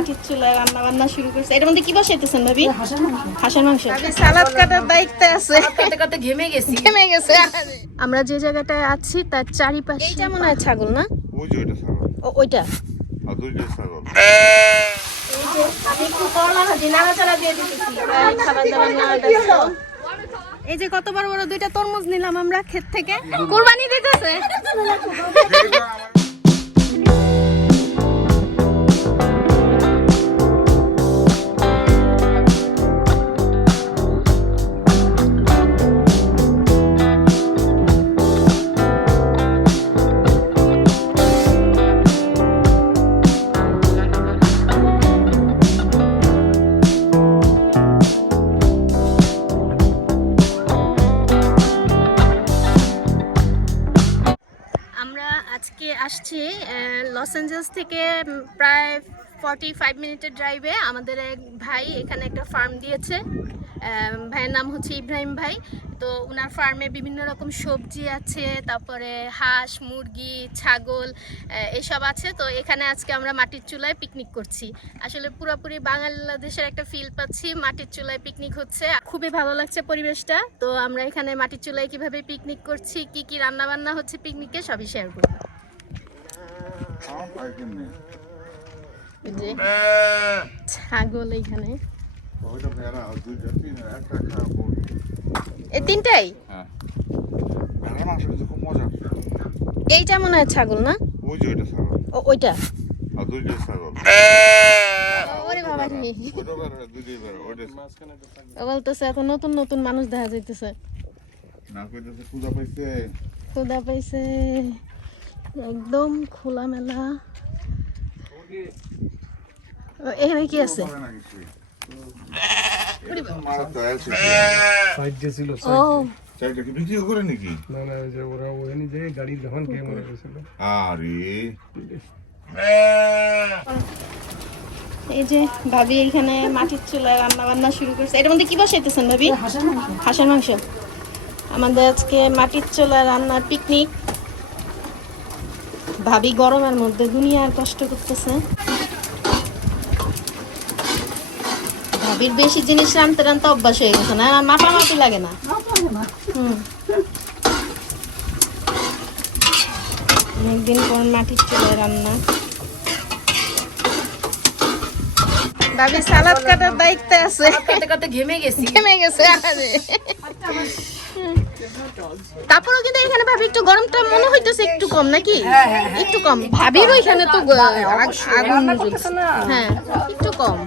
মাটির চুলায় রান্না বান্না শুরু করছে। এর মধ্যে কি বসাইতেছেন ভাবি? হাঁসের মাংস। সালাদ কাটার দায়িত্বে আছে। কত ঘেমে গেছে। আমরা যে জায়গাটায় আছি তার চারিপাশে এইটা মনে হয় ছাগল না? ওই যে ওইটা ছাগল। ওইটা আর দুইটা ছাগল। এই যে আমি একটু করলা ভাজি নাড়াচাড়া দিয়ে দিতেছি। খাবার দাবার নাড়াটা। এই যে কত বড় বড় দুইটা তরমুজ নিলাম আমরা ক্ষেত থেকে। কুরবানি দিতেছে। আজকে আসছি লস অ্যাঞ্জেলস থেকে প্রায় 45 মিনিটের ড্রাইভে। আমাদের এক ভাই এখানে একটা ফার্ম দিয়েছে। ভাইয়ের নাম হচ্ছে ইব্রাহিম ভাই। তো ওনার ফার্মে বিভিন্ন রকম সবজি আছে, তারপরে হাঁস, মুরগি, ছাগল এসব আছে। তো এখানে আজকে আমরা মাটির চুলায় পিকনিক করছি। আসলে পুরোপুরি বাংলাদেশের একটা ফিল পাচ্ছি। মাটির চুলায় পিকনিক হচ্ছে, খুবই ভালো লাগছে পরিবেশটা। তো আমরা এখানে মাটির চুলায় কিভাবে পিকনিক করছি, কি কি রান্না বান্না হচ্ছে পিকনিকে, সবই শেয়ার করব। ছাগল এইখানে এই তিনটাই। এইটা মনে হয় ছাগল না? ওই যে ওইটা ছাগল। ওইটা আর দুইটা ছাগল। ওরে বাবা রে, বলতেছে এখন নতুন নতুন মানুষ দেখা যাইতেছে। না কইতেছে ক্ষুধা পাইছে। ক্ষুধা পাইছে একদম খোলামেলা। এখানে কি আছে? ও চাইটা কি বিক্রি করে নাকি? না না, যে ওরা ওখানে যে গাড়ি যখন কে মরে গেছিল। আরে এই যে ভাবি এখানে মাটির চুলায় রান্না বান্না শুরু করছে। এর মধ্যে কি বসাইতেছেন ভাবি? হাঁসের মাংস। আমাদের আজকে মাটির চুলায় রান্নার পিকনিক। ভাবি গরমের মধ্যে দুনিয়ার কষ্ট করতেছে। ভাবির বেশি জিনিস রানতে রানতে অভ্যাস হয়ে গেছে না, মাপামাপি লাগে না। অনেকদিন পর মাটির চুলায় রান্না। ভাবি সালাদ কাটার দায়িত্বে আছে। কত ঘেমে গেছে। তারপরেও কিন্তু এখানে ভাবি একটু গরমটা মনে হইতেছে একটু কম নাকি? একটু কম। ভাবির ওইখানে তো আগুন জ্বলছে। হ্যাঁ একটু কম।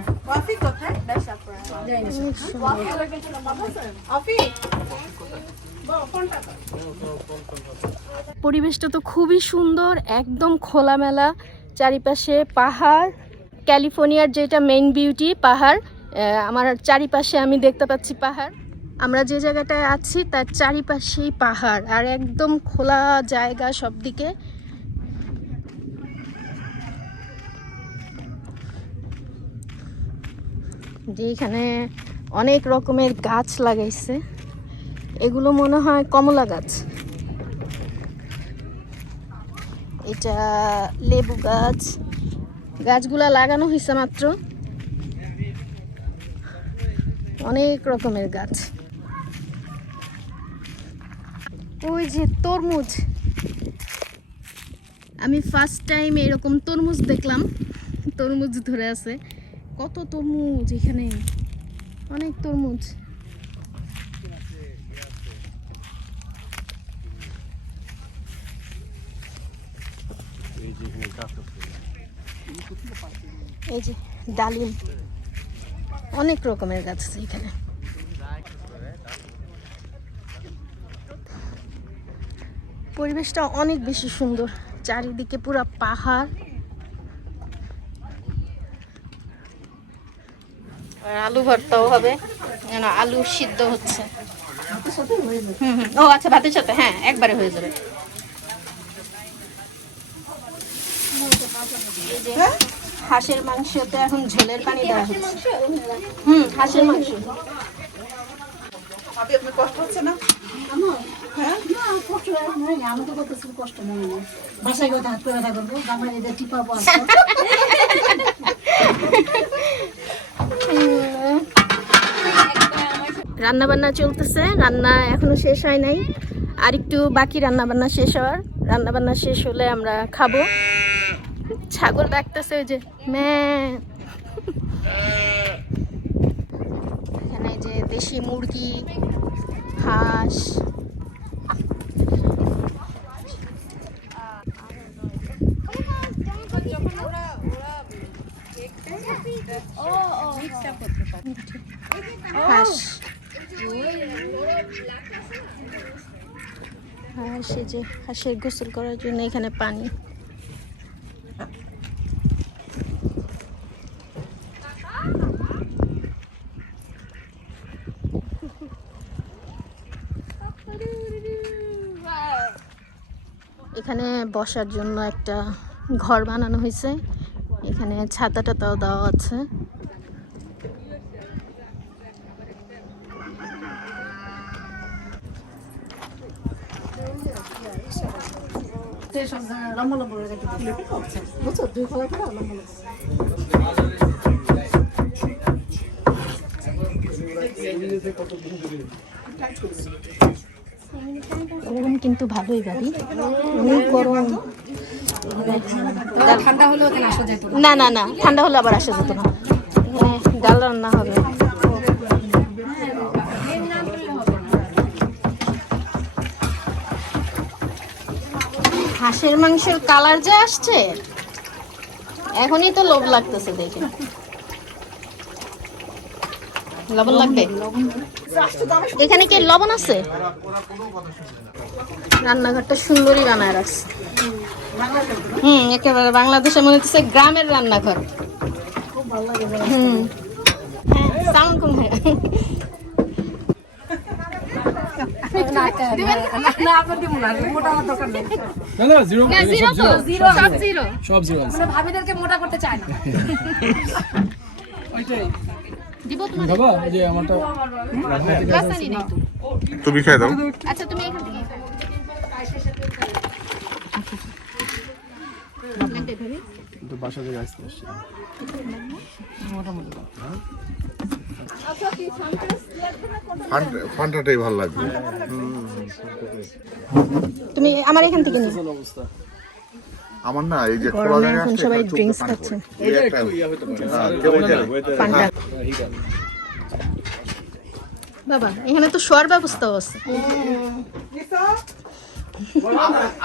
পরিবেশটা তো খুবই সুন্দর, একদম খোলামেলা, চারিপাশে পাহাড়। ক্যালিফোর্নিয়ার যেটা মেইন বিউটি পাহাড়। আমার চারিপাশে আমি দেখতে পাচ্ছি পাহাড়। আমরা যে জায়গাটায় আছি তার চারিপাশেই পাহাড় আর একদম খোলা জায়গা সব দিকে। যে এখানে অনেক রকমের গাছ লাগাইছে, এগুলো মনে হয় কমলা গাছ। এটা লেবু গাছ। গাছগুলা লাগানো হয়েছে মাত্র। অনেক রকমের গাছ। ওই যে তরমুজ, আমি ফার্স্ট টাইম এরকম তরমুজ দেখলাম। তরমুজ ধরে আছে, কত তরমুজ এখানে, অনেক তরমুজ। এই যে ডালিম, অনেক রকমের গাছ আছে এখানে। পরিবেশটা অনেক বেশি সুন্দর, চারিদিকে পুরো পাহাড়। আলু ভর্তাও হবে, আলু সিদ্ধ হচ্ছে। ও আচ্ছা, ভাতের সাথে, হ্যাঁ একবারে হয়ে যাবে। হাঁসের মাংসতে এখন ঝোলের পানি দেওয়া হচ্ছে। হাঁসের মাংস। আপনার কষ্ট হচ্ছে না? হ্যাঁ না, কষ্ট হয় না। আমি তো করতেছি, কষ্ট মনে হয়। বাসায় গিয়ে হাত করে ব্যথা করবো, জামাই টিপা রান্না বান্না চলতেছে, রান্না এখনো শেষ হয় নাই, আর একটু বাকি রান্না বান্না শেষ হওয়ার। রান্না বান্না শেষ হলে আমরা খাবো। ছাগল ডাকতেছে ওই যে ম্যাঁ। এখানে যে দেশি মুরগি, হাঁস, হাঁস, হাঁস, এই যে হাঁসের গোসল করার জন্য এখানে পানি। এখানে বসার জন্য একটা ঘর বানানো হয়েছে, এখানে ছাতা টাতাও দেওয়া আছে। গরম কিন্তু ভালোই ভাবি, অনেক গরম। ঠান্ডা হলে ওখানে আসা যেত না না না, ঠান্ডা হলে আবার আসা যেত না। ডাল রান্না হবে। হাঁসের মাংসের কালার যে আসছে, এখনই তো লোভ লাগতেছে দেখে। লবণ লাগবে? এখানে কি লবণ আছে? রান্নাঘরটা সুন্দরই বানায় রাখছে। একেবারে বাংলাদেশে মনে হচ্ছে গ্রামের রান্নাঘর। সাউন্ড কম হয়। ভাবিদেরকে মোটা করতে চায় না। তুমি খাই দাও। আচ্ছা তুমি এখান থেকে বাসা থেকে আসতে আসছি। ফান্টাটাই ভালো লাগবে। তুমি আমার এখান থেকে নিও। আমার না এই যে খোলা জায়গা এখন আছে, সবাই এখানে ড্রিঙ্কস চোখে খাচ্ছে। পানি পড়ে। এই একটা হ্যাঁ, কেমন জানো? ফান্টা। বাবা এখানে তো শোয়ার ব্যবস্থাও আছে।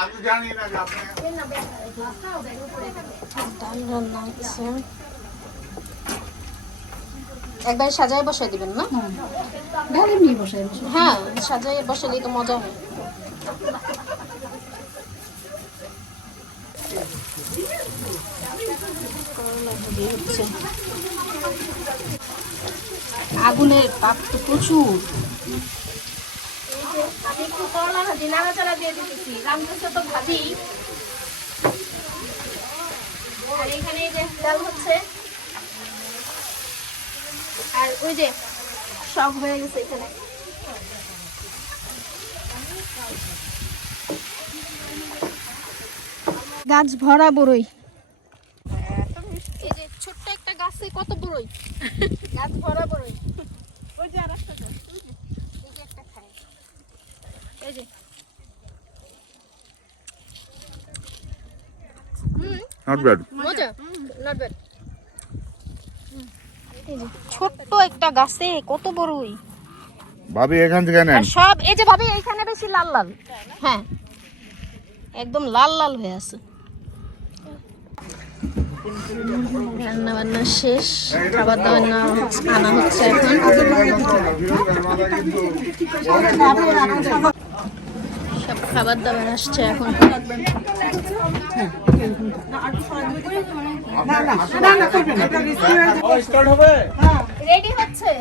আমি জানি না যে আপনি ডাল রান্না হচ্ছে। একবার সাজায় বসায় দিবেন না? ডাল এমনি বসাই হ্যাঁ, সাজায় বসালেই তো মজা হয়। করলা ভাজি হচ্ছে। আগুনের তাপ তো প্রচুর। আমি একটু করলা ভাজি নাড়াচাড়া দিয়ে দিতেছি, রান্নাটা তো ভাজি। আর এখানে এই যে ডাল হচ্ছে, আর ওই যে সব হয়ে গেছে এখানে। গাছ ভরা বড়ই। এই যে ছোট্ট একটা গাছে কত বড়ই, গাছ ভরা বড়ই। ওই যে আর একটা গাছ, এই যে একটা খায়, এই যে নট ব্যাড। মজা, নট ব্যাড। এই যে ছোট্ট একটা গাছে কত বড়ই। ভাবি এখান থেকে নেন। আর সব এই যে ভাবি এখানে বেশি লাল লাল। হ্যাঁ, একদম লাল লাল হয়ে আছে। রান্না বান্না শেষ, খাবার দাবার আনা হচ্ছে এখন। সব খাবার দাবার আসছে এখন। রেডি হচ্ছে।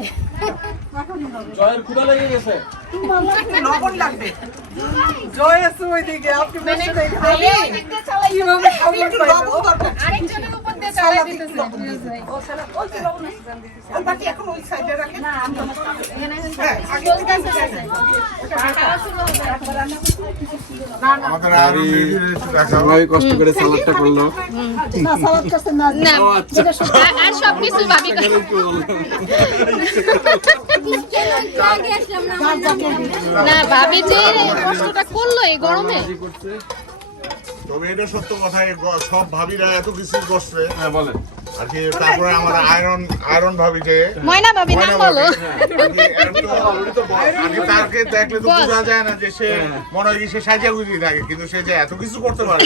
জয়ের ক্ষুধা লেগে গেছে। লবণ লাগবে। জয় আছে ওইদিকে, আপনি বসে দেখেন। আরেকজনের উপর আমাদের আরো দেখাও। সবাই কষ্ট করে সালাদটা করলো। না সালাদ করতে না না আর সবকিছু ভাবি না ভাবি যে কষ্টটা করলো এই গরমে। তবে এটা সত্য কথা, সব ভাবিরা এত কিছু করছে হ্যাঁ বলেন। আর কি। তারপরে আমাদের আয়রন ভাবি যে ময়না ভাবি নাম বলো। তাকে দেখলে তো বোঝা যায় না যে সে মনে হয় কি সে সাজা গুজিয়ে থাকে, কিন্তু সে যে এত কিছু করতে পারে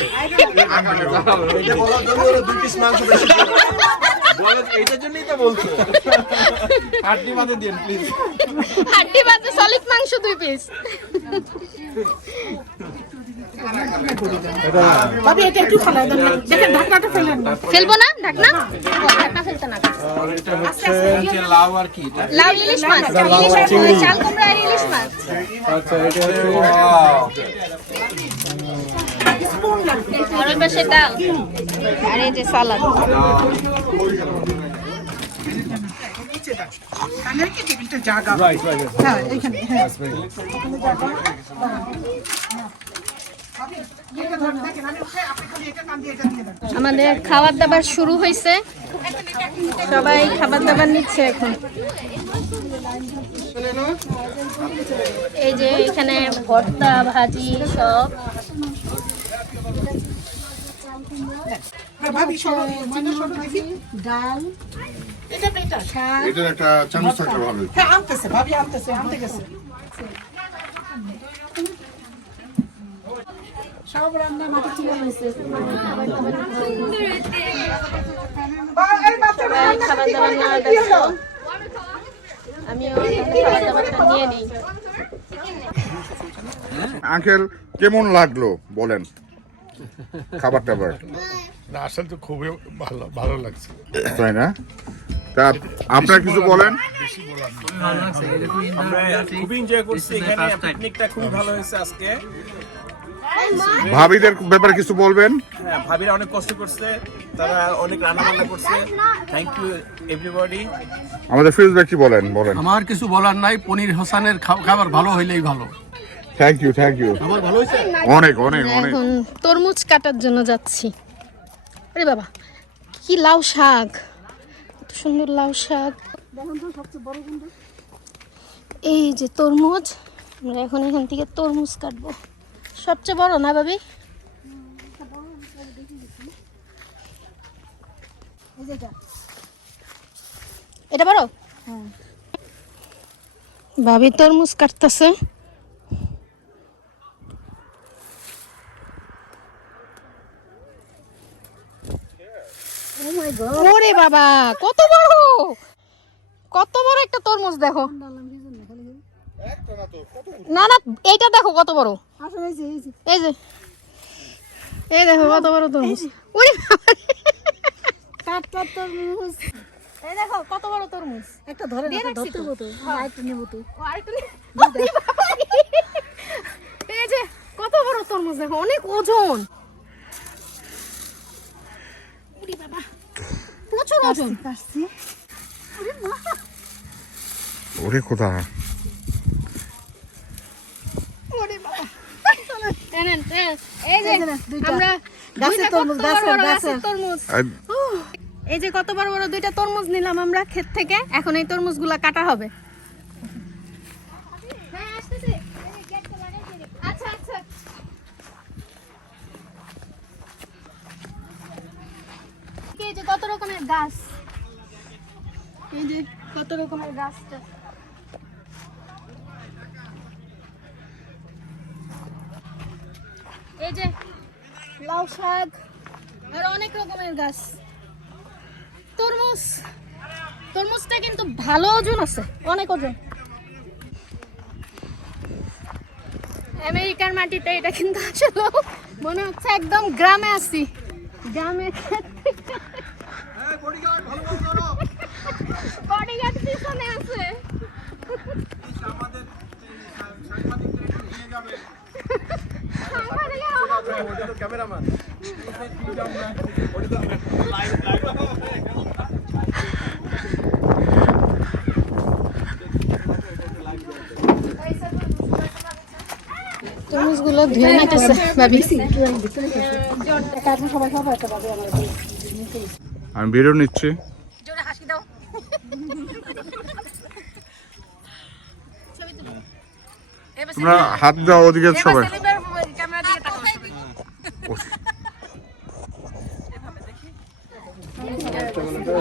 এটা বলার জন্য ওরা 2 পিস মাংস বেশি বলে, এইটার জন্যই তো বলছো। হাড্ডি বাদে দিন প্লিজ। হাড্ডি বাদে সলিড মাংস 2 পিস। ভাবি এটা একটু ফেলাই দেন, দেখেন ঢাকনাটা ফেলেন না। ফেলবো না ঢাকনা? ঢাকনা ফেলতে না। আর এটা হচ্ছে যে লাউ আর কি এটা? লাউ ইলিশ মাছ, চাল কুমড়া আর ইলিশ মাছ। আচ্ছা এটা হচ্ছে ওয়াও। আর ওই পাশে ডাল আর এই যে সালাদ। আমাদের খাবার দাবার শুরু হয়েছে, সবাই খাবার দাবার নিচ্ছে এখন। এই যে এখানে ভর্তা ভাজি সব। ডাল এটার একটা চামচ থাকতে ভালো। আনতেছে, ভাবি আনতেছে, আনতে গেছে। সব রান্না মাটি চুলা হয়েছে। সবাই খাবার দাবার নেওয়া ব্যস্ত। আমিও খাবার দাবারটা নিয়ে নিই। আঙ্কেল কেমন লাগলো বলেন খাবার টাবার? আসলে তো খুবই ভালো লাগছে। তাই না? তা আপনারা কিছু বলেন। আমরা খুবই এনজয় করছি এখানে, পিকনিকটা খুবই ভালো হয়েছে আজকে। ভাবিদের ব্যাপারে কিছু বলবেন? হ্যাঁ, ভাবিরা অনেক কষ্ট করছে, তারা অনেক রান্না বান্না করছে। Thank you everybody. আমাদের ফিরোজ ভাই কি বলেন? আমার কিছু বলার নাই, পনির হোসেনের খাবার ভালো হইলেই ভালো। থ্যাংক ইউ অনেক অনেক অনেক। এখন তরমুজ কাটার জন্য যাচ্ছি। আরে বাবা কি লাউ শাক, কত সুন্দর লাউ শাক। এই যে তরমুজ, আমরা এখন এখান থেকে তরমুজ কাটবো। সবচেয়ে বড় না ভাবি? এটা বড়? ভাবি তরমুজ কাটতেছে। ওরে বাবা কত বড়, কত বড় একটা তরমুজ দেখো। না না এইটা দেখো কত বড়। এই যে এই দেখো কত বড় তরমুজ। ওরে কাটটা তরমুজ, এই দেখো কত বড় তরমুজ। একটা ধরে না, ধরতে হতো, আরেকটা নেব তো। এই যে কত বড় তরমুজ দেখো, অনেক ওজন। ওরে বাবা প্রচুর ওজন। ওরে খোদা। এই যে আমরা গাছের তরমুজ, গাছের তরমুজ। এই যে কত বড় বড় 2টা তরমুজ নিলাম আমরা ক্ষেত থেকে। এখন এই তরমুজগুলা কাটা হবে। আচ্ছা আচ্ছা এই যে কত রকমের গাছ, এই যে কত রকমের গাছটা। এই যে লাউ শাক আর অনেক রকমের গাছ। তরমুজ, তরমুজটা কিন্তু ভালো ওজন আছে, অনেক ওজন। আমেরিকার মাটিতে এটা কিন্তু আসলে মনে হচ্ছে একদম গ্রামে আছি। গ্রামে বডিগার্ড পিছনে আছে। ক্যামেরাম্যান তরমুজগুলো ধুয়ে নিতেছে ভাবি। সবাই সবাই একটা পাবে আমার আমি বেরো নিচ্ছি। জোরে হাসি দাও। তোমরা হাত দাও ওদিকে সবাই। ক্যামেরা দিকে তাকাও সবাই।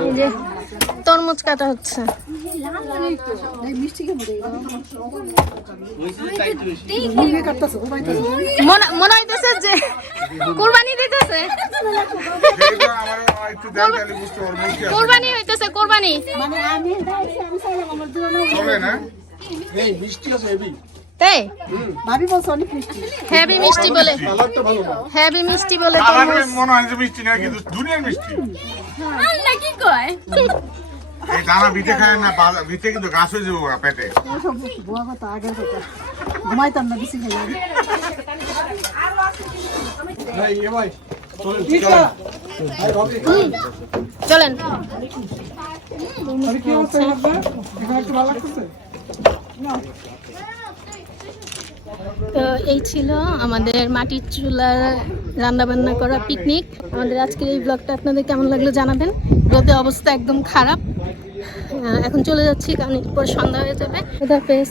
এই যে তরমুজ কাটা হচ্ছে। মনে হইতেছে যে কুরবানি দিতেছে, কুরবানি হইতেছে, কুরবানি। মানে আমি চাইলাম আমার চলে না? এই মিষ্টি আছে হেভি। তাই ভাবি বলছে অনেক মিষ্টি। হেভি মিষ্টি বলে, কালারটা ভালো না। হেভি মিষ্টি বলে কালারে তরমুজ। মনে হয় যে মিষ্টি না, কিন্তু দুনিয়ার মিষ্টি। আল্লাহ কি কয়? এই দানা ভিটে খায় না, ভিটে কিন্তু গাছ হয়ে যাবো ওরা পেটে। সব বুয়া কথা আগের কথা ঘুমাইতাম না বেশি খেলাম। ভাই এ ভাই চলেন চলেন। তো এই ছিল আমাদের মাটির চুলার রান্না বান্না করা পিকনিক। আমাদের আজকের এই ব্লগটা আপনাদের কেমন লাগলো জানাবেন। রোদের অবস্থা একদম খারাপ। এখন চলে যাচ্ছি কারণ এরপর সন্ধ্যা হয়ে যাবে। খুদা হাফেজ।